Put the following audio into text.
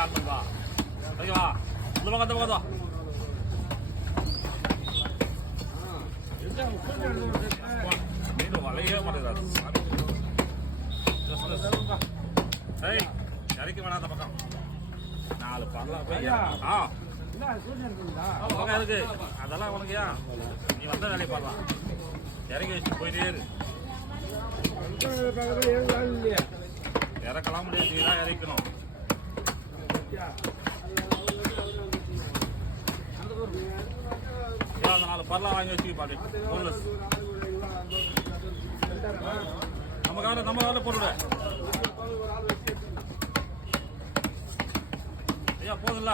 இல்லை ஆன் பண்ணுவா ஓகேவா இந்த பக்கம் அந்த பக்கம் தான் மீன் வளையவே மாட்டேங்குது ஏய் இறக்கி வேணாம் அந்த பக்கம் 4 பரலாம் போய் இருக்கு அதெல்லாம் உனக்குயா நீ வந்த வேலையை பாடலாம் இறக்கி வச்சுட்டு போயிட்டே இரு இறக்கலாம் முடியாது நீ தான் இறக்கணும் அந்த 4 பரலாம் வாங்கி வச்சுக்க பாட்டு நம்ம கால போடுற ஐயா போதும்ல